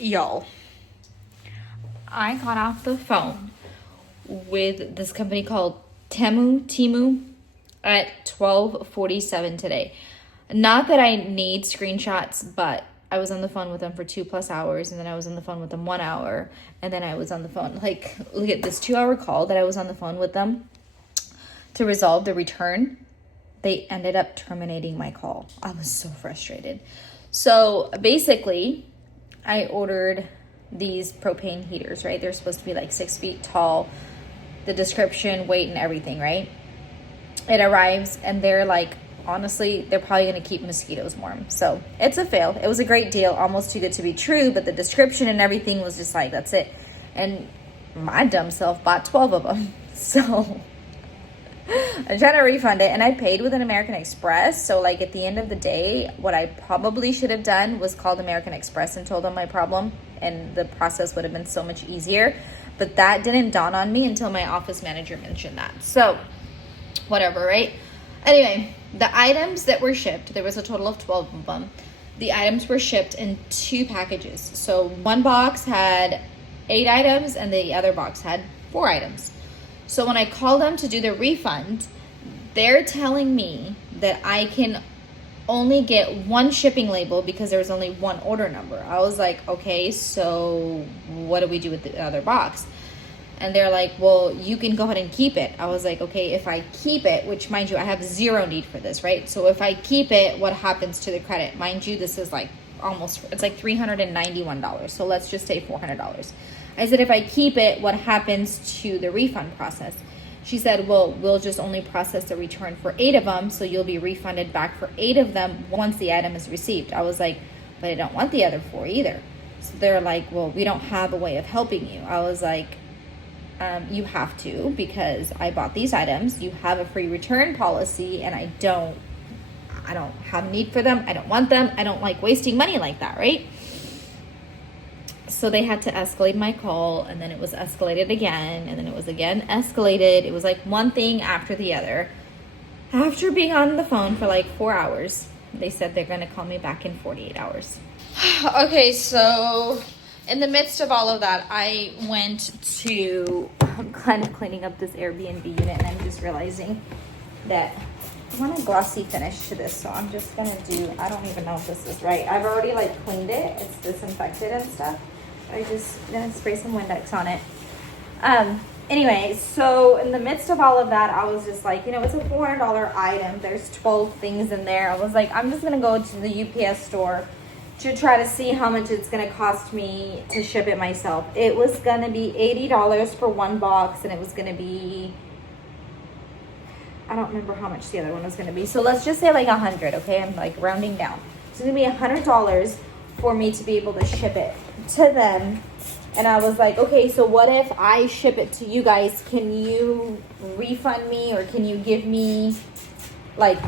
Y'all, I got off the phone with this company called Temu at 12:47 today. Not that I need screenshots, but I was on the phone with them for 2+ hours, and then I was on the phone with them 1 hour, and then I was on the phone. Like, look at this 2-hour call that I was on the phone with them to resolve the return. They ended up terminating my call. I was so frustrated. So basically, I ordered these propane heaters, right? They're supposed to be like 6 feet tall, the description, weight, and everything, right? It arrives, and they're like, honestly, they're probably going to keep mosquitoes warm. So it's a fail. It was a great deal, almost too good to be true, but the description and everything was just like, that's it. And my dumb self bought 12 of them. So I'm trying to refund it, and I paid with an American Express. So like at the end of the day, what I probably should have done was called American Express and told them my problem, and the process would have been so much easier. But that didn't dawn on me until my office manager mentioned that. So whatever, right? Anyway, the items that were shipped, there was a total of 12 of them. The items were shipped in 2 packages. So one box had 8 items and the other box had 4 items. So when I called them to do the refund, they're telling me that I can only get 1 shipping label because there was only 1 order number. I was like, okay, so what do we do with the other box? And they're like, well, you can go ahead and keep it. I was like, okay, if I keep it, which mind you, I have 0 need for this, right? So if I keep it, what happens to the credit? Mind you, this is like it's like $391. So let's just say $400. I said, if I keep it, what happens to the refund process? She said, well, we'll just only process the return for 8 of them. So you'll be refunded back for 8 of them once the item is received. I was like, but I don't want the other 4 either. So they're like, well, we don't have a way of helping you. I was like, you have to, because I bought these items. You have a free return policy, and I don't have a need for them. I don't want them. I don't like wasting money like that, right? So they had to escalate my call, and then it was escalated again, and then it was again escalated. It was like one thing after the other. After being on the phone for like 4 hours, they said they're going to call me back in 48 hours. Okay, so in the midst of all of that, I went to, I'm kind of cleaning up this Airbnb unit, and I'm just realizing that I want a glossy finish to this. So I'm just going to do, I don't even know if this is right. I've already like cleaned it. It's disinfected and stuff. I just going to spray some Windex on it. Anyway, so in the midst of all of that, I was just like, you know, it's a $400 item. There's 12 things in there. I was like, I'm just going to go to the UPS store to try to see how much it's going to cost me to ship it myself. It was going to be $80 for 1 box, and it was going to be, I don't remember how much the other one was going to be. So let's just say like $100, okay? I'm like rounding down. So it's going to be $100 for me to be able to ship it to them. And I was like, okay, so what if I ship it to you guys? Can you refund me, or can you give me, like,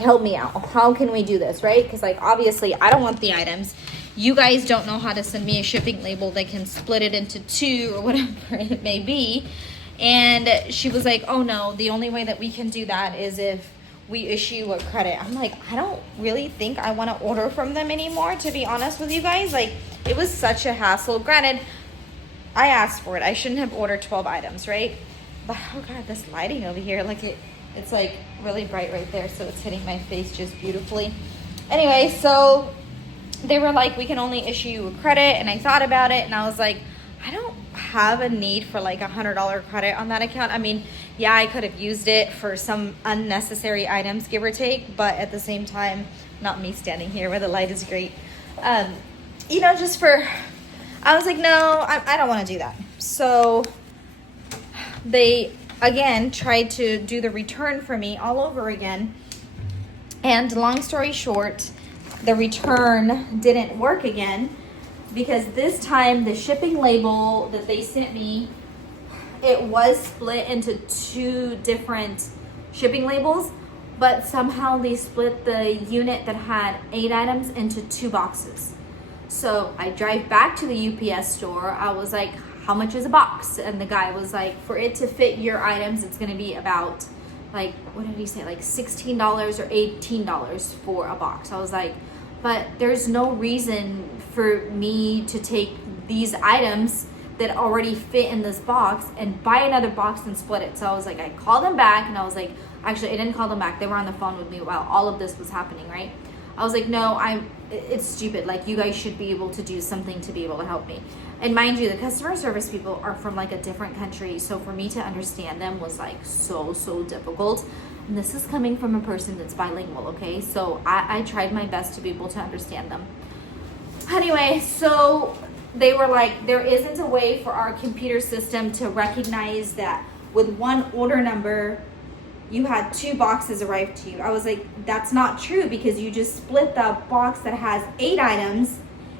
help me out? How can we do this, right? Because, like, obviously, I don't want the items. You guys don't know how to send me a shipping label that can split it into 2 or whatever it may be. And she was like, oh, no, the only way that we can do that is if we issue a credit. I'm like, I don't really think I want to order from them anymore, to be honest with you guys. Like, it was such a hassle. Granted, I asked for it. I shouldn't have ordered 12 items, right? But, oh, God, this lighting over here, like, it's like really bright right there, so it's hitting my face just beautifully. Anyway, so they were like, we can only issue you a credit, and I thought about it, and I was like, I don't have a need for like $100 credit on that account. I mean, yeah, I could have used it for some unnecessary items, give or take, but at the same time, not me standing here where the light is great. You know, just for, I was like, no, I don't want to do that. So they again tried to do the return for me all over again, and long story short, the return didn't work again, because this time the shipping label that they sent me, it was split into 2 different shipping labels, but somehow they split the unit that had 8 items into 2 boxes. So I drive back to the UPS store. I was like, how much is a box? And the guy was like, for it to fit your items, it's going to be about, like, what did he say? Like $16 or $18 for a box. I was like, but there's no reason for me to take these items that already fit in this box and buy another box and split it. So I was like, I called them back and I was like, actually I didn't call them back. They were on the phone with me while all of this was happening, right? I was like, no, it's stupid. Like, you guys should be able to do something to be able to help me. And mind you, the customer service people are from like a different country. So for me to understand them was like so difficult. And this is coming from a person that's bilingual, okay? So I tried my best to be able to understand them. Anyway, so they were like, there isn't a way for our computer system to recognize that with one order number, you had 2 boxes arrive to you. I was like, that's not true, because you just split the box that has 8 items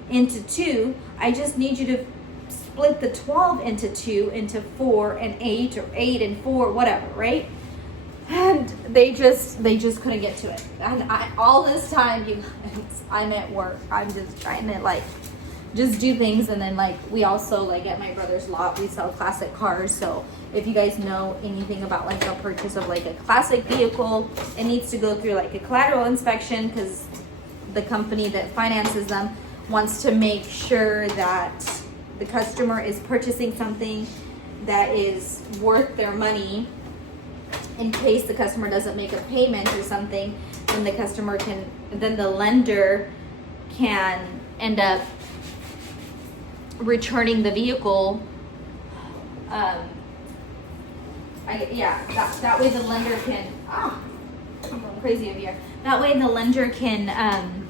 into 2. I just need you to split the 12 into 2, into 4 and 8, or 8 and 4, whatever, right? And they just couldn't get to it. And all this time, you guys, I'm at work. I'm just trying to like just do things. And then like we also like at my brother's lot, we sell classic cars. So if you guys know anything about like the purchase of like a classic vehicle, it needs to go through like a collateral inspection, because the company that finances them wants to make sure that the customer is purchasing something that is worth their money. In case the customer doesn't make a payment or something, then the lender can end up returning the vehicle. That way the lender can, I'm going crazy over here. That way the lender can,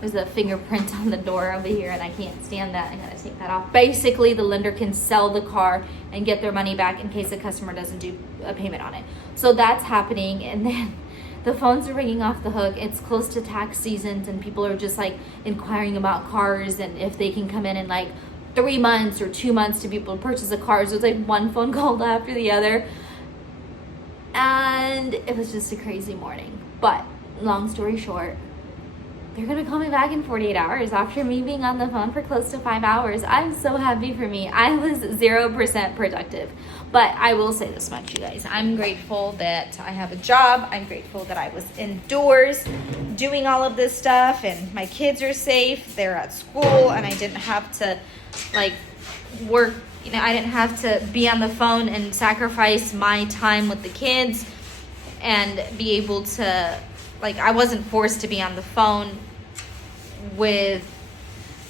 there's a fingerprint on the door over here and I can't stand that. I gotta take that off. Basically, the lender can sell the car and get their money back in case the customer doesn't do a payment on it. So that's happening. And then the phones are ringing off the hook. It's close to tax seasons and people are just like inquiring about cars and if they can come in like 3 months or 2 months to be able to purchase a car. So it's like one phone call after the other. And it was just a crazy morning. But long story short, they're gonna call me back in 48 hours after me being on the phone for close to 5 hours. I'm so happy for me. I was 0% productive. But I will say this much, you guys. I'm grateful that I have a job. I'm grateful that I was indoors doing all of this stuff and my kids are safe. They're at school and I didn't have to like work. You know, I didn't have to be on the phone and sacrifice my time with the kids and be able to, like, I wasn't forced to be on the phone with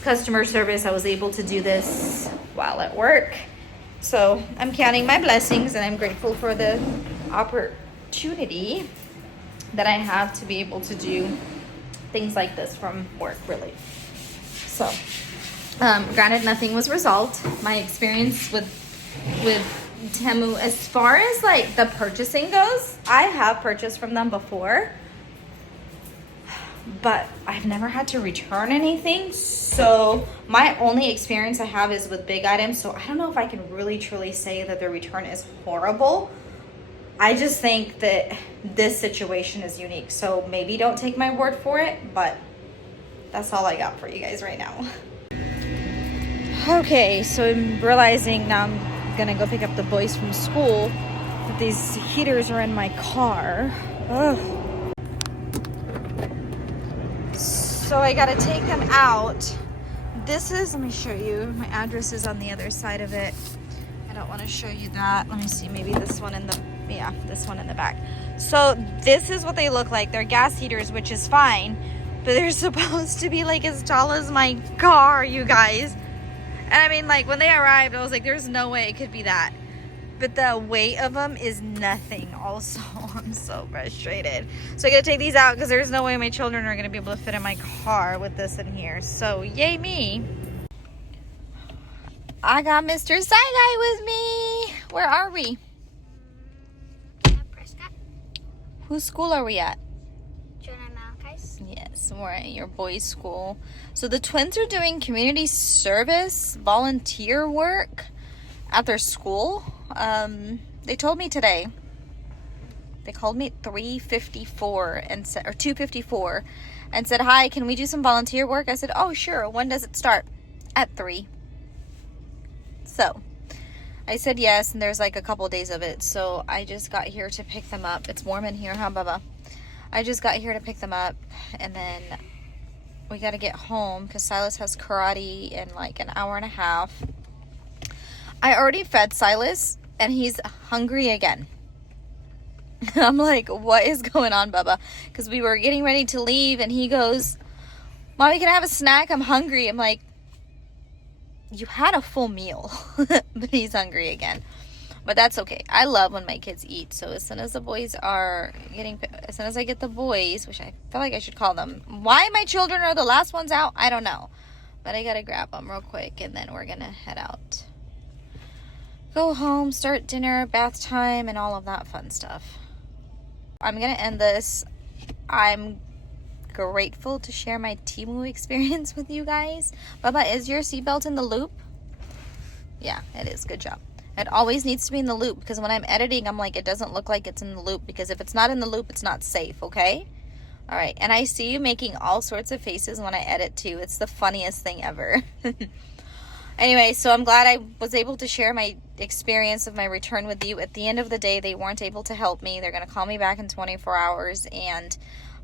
customer service. I was able to do this while at work. So I'm counting my blessings and I'm grateful for the opportunity that I have to be able to do things like this from work, really. So, granted, nothing was resolved. My experience with Temu, as far as like the purchasing goes, I have purchased from them before, but I've never had to return anything. So my only experience I have is with big items. So I don't know if I can really truly say that the return is horrible. I just think that this situation is unique. So maybe don't take my word for it, but that's all I got for you guys right now. Okay, so I'm realizing now I'm gonna go pick up the boys from school that these heaters are in my car. Ugh. So I gotta take them out. Let me show you. My address is on the other side of it. I don't want to show you that. Let me see, maybe this one in the back. So this is what they look like. They're gas heaters, which is fine, but they're supposed to be like as tall as my car, you guys. And I mean, like, when they arrived, I was like, there's no way it could be that. But the weight of them is nothing also. I'm so frustrated. So I gotta take these out because there's no way my children are gonna be able to fit in my car with this in here. So yay me. I got Mr. Side Guy with me. Where are we? Prescott. Whose school are we at? Jonah Malachi's. Yes, we're at your boys' school. So the twins are doing community service, volunteer work at their school. They told me today. They called me at 3:54 and said, or 2:54, and said, "Hi, can we do some volunteer work?" I said, "Oh, sure. When does it start?" At 3. So I said yes, and there's like a couple days of it. So I just got here to pick them up. It's warm in here, huh, Bubba? I just got here to pick them up, and then we got to get home because Silas has karate in like an hour and a half. I already fed Silas and he's hungry again. I'm like, what is going on, Bubba? Because we were getting ready to leave and he goes, Mommy, can I have a snack? I'm hungry. I'm like, you had a full meal. But he's hungry again. But that's okay. I love when my kids eat. So as soon as I get the boys, which I feel like I should call them. Why my children are the last ones out, I don't know. But I gotta grab them real quick and then we're gonna head out. Go home, start dinner, bath time, and all of that fun stuff. I'm gonna end this. I'm grateful to share my Temu experience with you guys. Bubba, is your seatbelt in the loop? Yeah, it is. Good job. It always needs to be in the loop because when I'm editing, I'm like, it doesn't look like it's in the loop because if it's not in the loop, it's not safe, okay? All right, and I see you making all sorts of faces when I edit too. It's the funniest thing ever. Anyway, so I'm glad I was able to share my experience of my return with you. At the end of the day, they weren't able to help me. They're going to call me back in 24 hours. And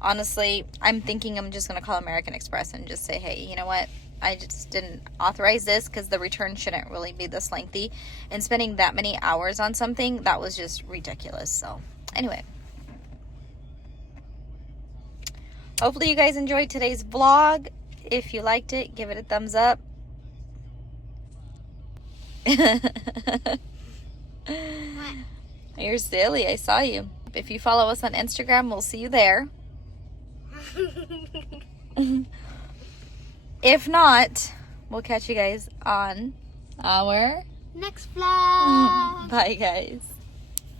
honestly, I'm thinking I'm just going to call American Express and just say, hey, you know what? I just didn't authorize this because the return shouldn't really be this lengthy. And spending that many hours on something, that was just ridiculous. So anyway. Hopefully you guys enjoyed today's vlog. If you liked it, give it a thumbs up. What? You're silly. I saw you. If you follow us on Instagram, we'll see you there. If not, we'll catch you guys on our Next vlog. Bye, guys.